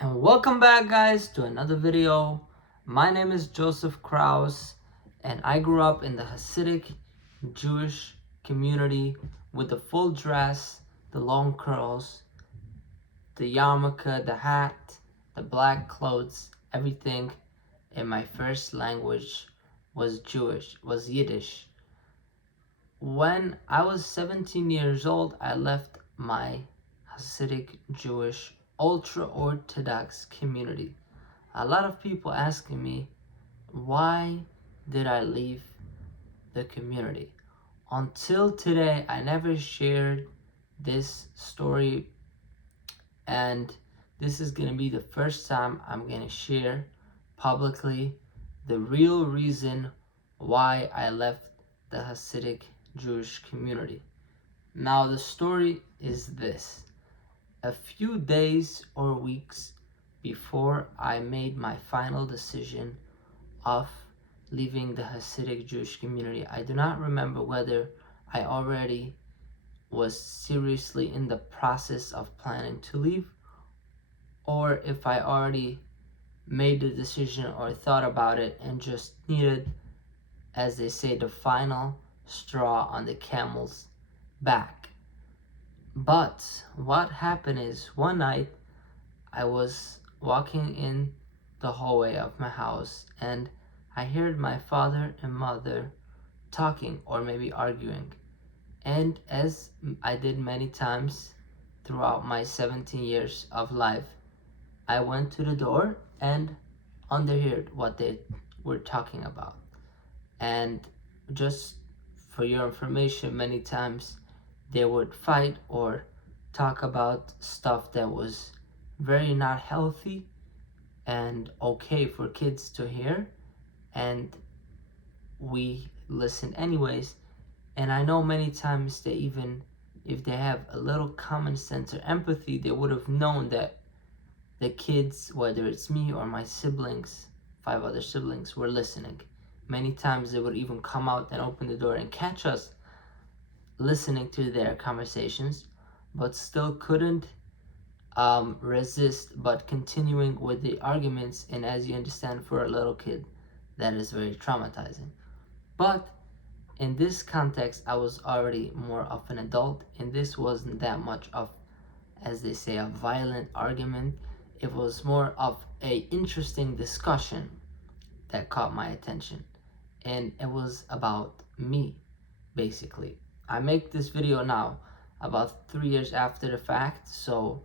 And welcome back, guys, to another video. My name is Joseph Kraus, and I grew up in the Hasidic Jewish community with the full dress, the long curls, the yarmulke, the hat, the black clothes, everything. And my first language was Yiddish. When I was 17 years old, I left my Hasidic Jewish ultra-Orthodox community. A lot of people asking me, why did I leave the community? Until today, I never shared this story, and this is going to be the first time I'm going to share publicly the real reason why I left the Hasidic Jewish community. Now, the story is this. A few days or weeks before I made my final decision of leaving the Hasidic Jewish community, I do not remember whether I already was seriously in the process of planning to leave, or if I already made the decision or thought about it and just needed, as they say, the final straw on the camel's back. But what happened is, one night I was walking in the hallway of my house and I heard my father and mother talking, or maybe arguing. And as I did many times throughout my 17 years of life, I went to the door and underheard what they were talking about. And just for your information, many times they would fight or talk about stuff that was very not healthy and okay for kids to hear, and we listen anyways. And I know many times they, even if they have a little common sense or empathy, they would have known that the kids, whether it's me or my siblings, 5 other siblings, were listening. Many times they would even come out and open the door and catch us listening to their conversations, but still couldn't resist but continuing with the arguments. And as you understand, for a little kid, that is very traumatizing. But in this context, I was already more of an adult, and this wasn't that much of, as they say, a violent argument. It was more of a interesting discussion that caught my attention, and it was about me, basically. I make this video now about 3 years after the fact, so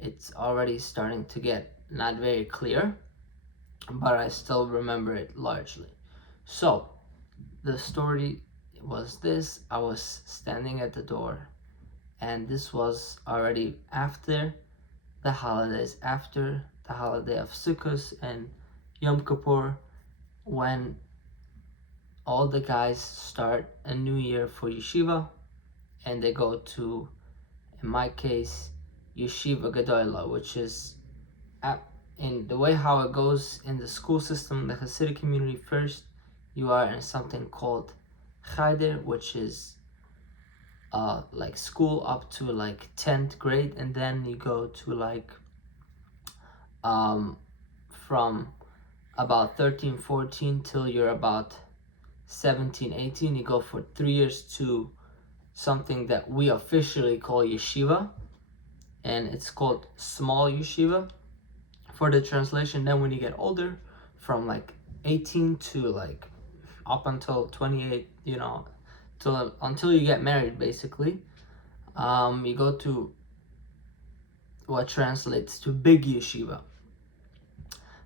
it's already starting to get not very clear, but I still remember it largely. So the story was this. I was standing at the door, and this was already after the holidays, after the holiday of Sukkot and Yom Kippur, when all the guys start a new year for yeshiva, and they go to, in my case, Yeshiva Gedola, which is in the way how it goes in the school system, the Hasidic community. First, you are in something called Cheder, which is like school up to like 10th grade, and then you go to like from about 13, 14 till you're about 17, 18. You go for 3 years to something that we officially call yeshiva, and it's called small yeshiva for the translation. Then when you get older, from like 18 to like up until 28, until you get married, basically, you go to what translates to big yeshiva.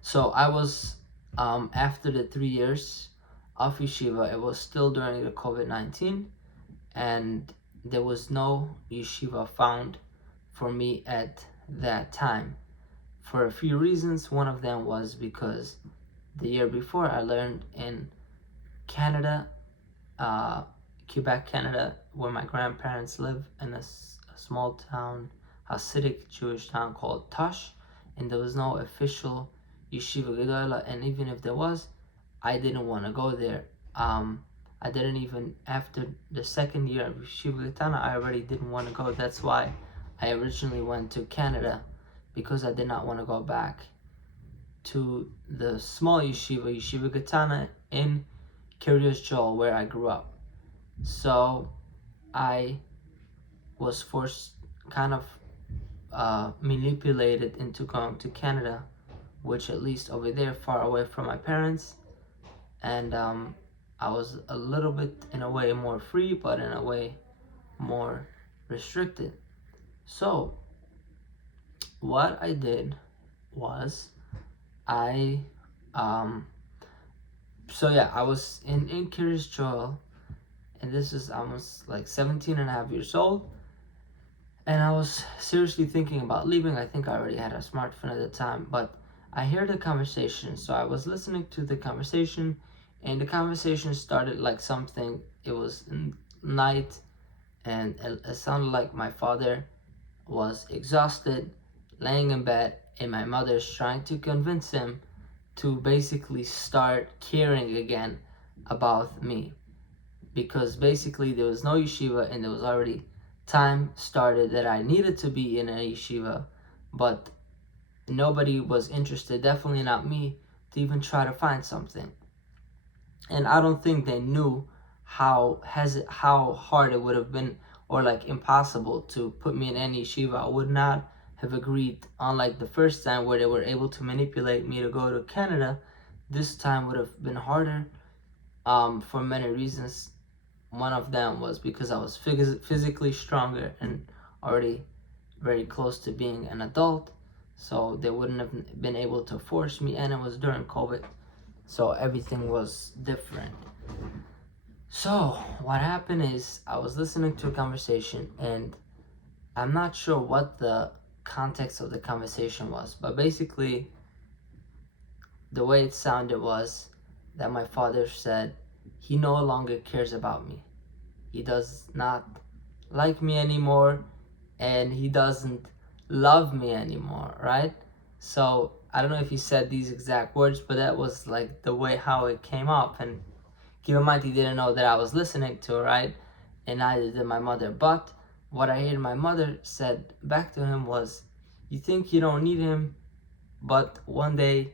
So I was, after the 3 years of yeshiva, it was still during the COVID-19, and there was no yeshiva found for me at that time, for a few reasons. One of them was because the year before I learned in Canada, Quebec, Canada, where my grandparents live, in a small town, Hasidic Jewish town called Tush, and there was no official Yeshiva Gedola, and even if there was, I didn't want to go there. I didn't even, after the second year of Yeshiva Getana, I already didn't want to go. That's why I originally went to Canada because I did not want to go back to the small yeshiva Katana in Kiryas Joel, where I grew up. So I was forced, kind of manipulated into going to Canada, which at least over there, far away from my parents, and I was a little bit, in a way, more free, but in a way more restricted. So what I did was I I was in Curious Joel, and this is almost like 17 and a half years old, and I was seriously thinking about leaving. I think I already had a smartphone at the time, but I heard the conversation, so I was listening to the conversation, and the conversation started like something. It was night, and it sounded like my father was exhausted, laying in bed, and my mother's trying to convince him to basically start caring again about me, because basically there was no yeshiva, and there was already time started that I needed to be in a yeshiva, but nobody was interested, definitely not me, to even try to find something. And I don't think they knew how hard it would have been, or like impossible, to put me in any yeshiva. I would not have agreed. Unlike the first time where they were able to manipulate me to go to Canada, this time would have been harder, for many reasons. One of them was because I was physically stronger and already very close to being an adult, so they wouldn't have been able to force me, and it was during COVID, so everything was different. So what happened is, I was listening to a conversation, and I'm not sure what the context of the conversation was, but basically the way it sounded was that my father said he no longer cares about me. He does not like me anymore, and he doesn't love me anymore, right? So I don't know if he said these exact words, but that was like the way how it came up. And keep in mind, he didn't know that I was listening to, right? And neither did my mother. But what I heard my mother said back to him was, you think you don't need him, but one day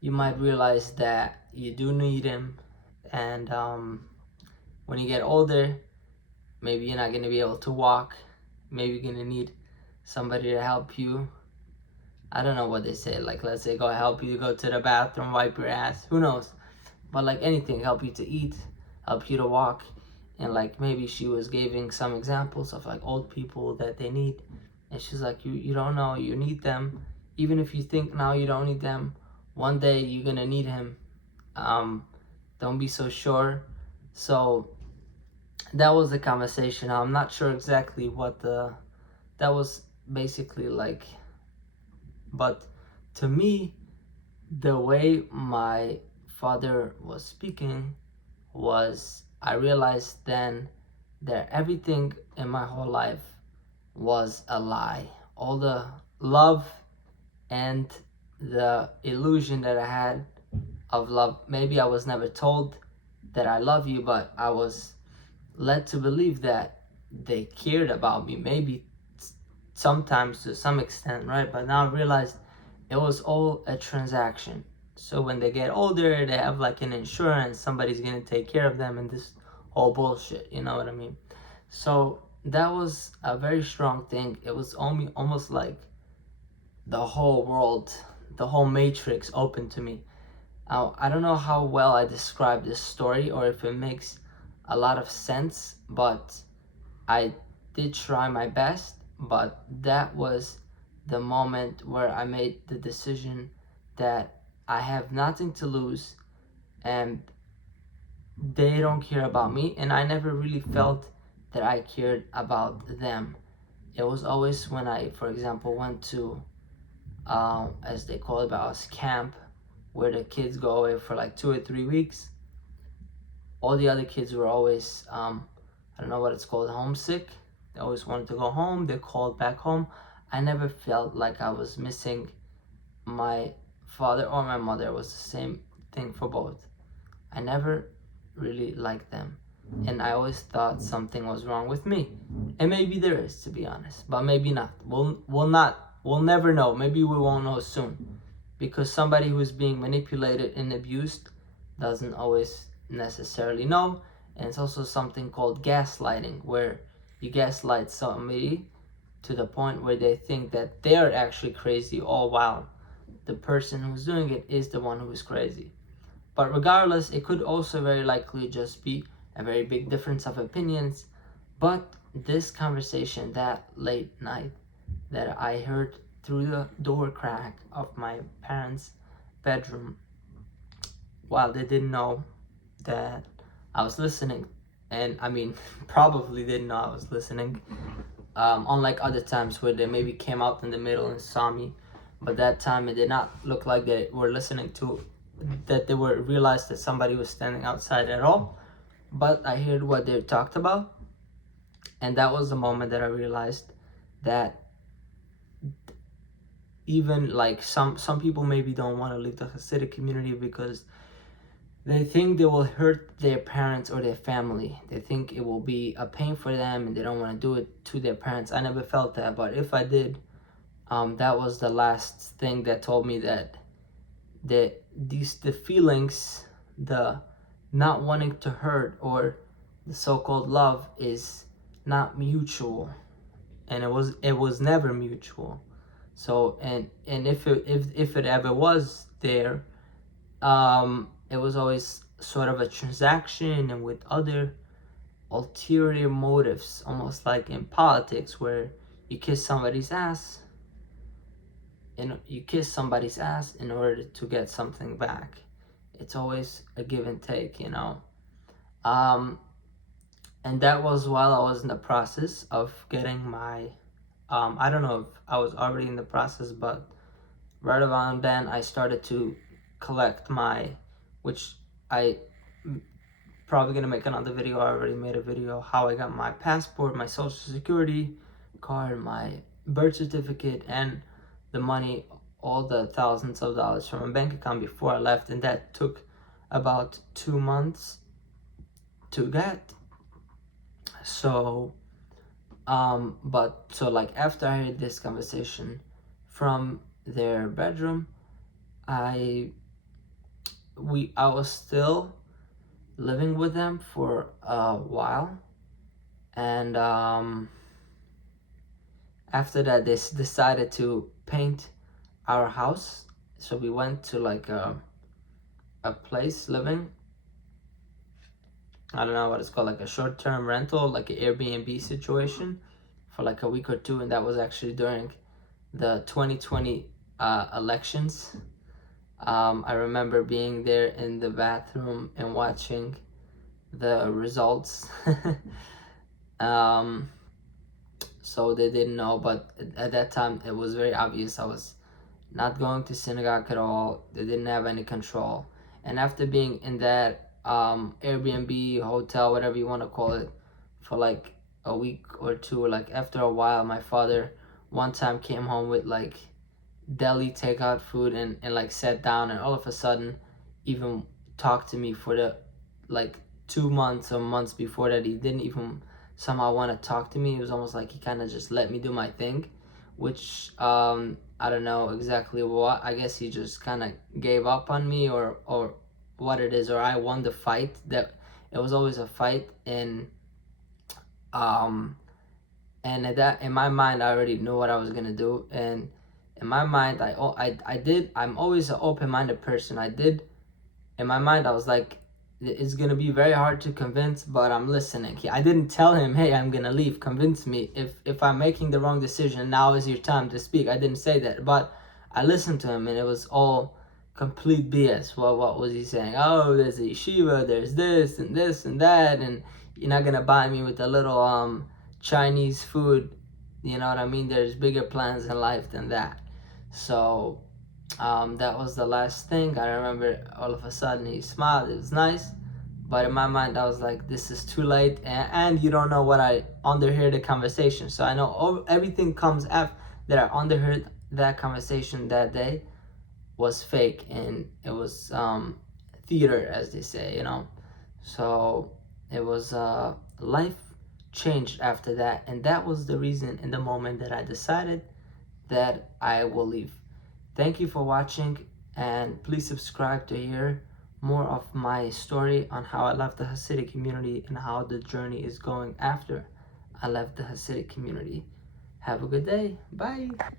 you might realize that you do need him. And when you get older, maybe you're not going to be able to walk. Maybe you're going to need somebody to help you. I don't know what they say. Like, let's say, go help you go to the bathroom, wipe your ass. Who knows? But like anything, help you to eat, help you to walk. And like maybe she was giving some examples of like old people that they need. And she's like, you don't know, you need them. Even if you think now you don't need them, one day you're going to need him. Don't be so sure. So that was the conversation. I'm not sure exactly what that was basically like, but to me, the way my father was speaking was, I realized then that everything in my whole life was a lie. All the love and the illusion that I had of love, maybe I was never told that I love you, but I was led to believe that they cared about me, maybe sometimes to some extent, right? But now I realized it was all a transaction. So when they get older, they have like an insurance, somebody's gonna take care of them, and this whole bullshit, you know what I mean? So that was a very strong thing. It was almost like the whole world, the whole matrix opened to me. I don't know how well I describe this story, or if it makes a lot of sense, but I did try my best. But that was the moment where I made the decision that I have nothing to lose, and they don't care about me, and I never really felt that I cared about them. It was always when I, for example, went to, as they call it by us, camp, where the kids go away for like 2 or 3 weeks. All the other kids were always, I don't know what it's called, homesick. They always wanted to go home. They called back home. I never felt like I was missing my father or my mother. It was the same thing for both. I never really liked them, and I always thought something was wrong with me. And maybe there is, to be honest, but maybe not. We'll never know. Maybe we won't know soon, because somebody who's being manipulated and abused doesn't always necessarily know. And it's also something called gaslighting, where you gaslight somebody to the point where they think that they're actually crazy, all while the person who's doing it is the one who is crazy. But regardless, it could also very likely just be a very big difference of opinions. But this conversation that late night that I heard through the door crack of my parents' bedroom, while they didn't know that I was listening, and I mean, probably didn't know I was listening, unlike other times where they maybe came out in the middle and saw me. But that time it did not look like they were listening to, that they were realized that somebody was standing outside at all. But I heard what they talked about, and that was the moment that I realized that even like some people maybe don't want to leave the Hasidic community because they think they will hurt their parents or their family. They think it will be a pain for them, and they don't want to do it to their parents. I never felt that, but if I did, that was the last thing that told me that the feelings, the not wanting to hurt, or the so-called love is not mutual, and it was never mutual. So and if it ever was there, it was always sort of a transaction and with other ulterior motives, almost like in politics, where you kiss somebody's ass and you kiss somebody's ass in order to get something back. It's always a give and take, you know. And that was while I was in the process of getting my I don't know if I was already in the process, but right around then I started to collect my, which I probably gonna make another video. I already made a video how I got my passport, my social security card, my birth certificate, and the money, all the thousands of dollars from my bank account before I left, and that took about 2 months to get. So but so like after I heard this conversation from their bedroom, I was still living with them for a while, and after that they decided to paint our house. So we went to like a place living, I don't know what it's called, like a short-term rental, like an Airbnb situation for like a week or two, and that was actually during the 2020 elections. I remember being there in the bathroom and watching the results. So they didn't know, but at that time it was very obvious I was not going to synagogue at all. They didn't have any control. And after being in that Airbnb, hotel, whatever you want to call it, for like a week or two, like after a while, my father one time came home with like deli takeout food, and like sat down, and all of a sudden even talked to me for the like 2 months or months before that. He didn't even somehow want to talk to me. It was almost like he kind of just let me do my thing, which I don't know exactly what. I guess he just kind of gave up on me, or what it is, or I won the fight. That it was always a fight, and at that, in my mind, I already knew what I was gonna do, and in my mind, I'm always an open-minded person. In my mind, I was like, it's gonna be very hard to convince, but I'm listening. I didn't tell him, hey, I'm gonna leave, convince me. If I'm making the wrong decision, now is your time to speak. I didn't say that, but I listened to him, and it was all complete BS. What was he saying? Oh, there's a yeshiva, there's this and that, and you're not gonna buy me with a little Chinese food. You know what I mean? There's bigger plans in life than that. So that was the last thing. I remember all of a sudden he smiled. It was nice. But in my mind, I was like, this is too late. And you don't know what I underheard the conversation. So I know everything comes after that I underheard that conversation that day was fake. And it was theater, as they say, you know. So it was life changed after that. And that was the reason in the moment that I decided that I will leave. Thank you for watching, and please subscribe to hear more of my story on how I left the Hasidic community and how the journey is going after I left the Hasidic community. Have a good day. Bye.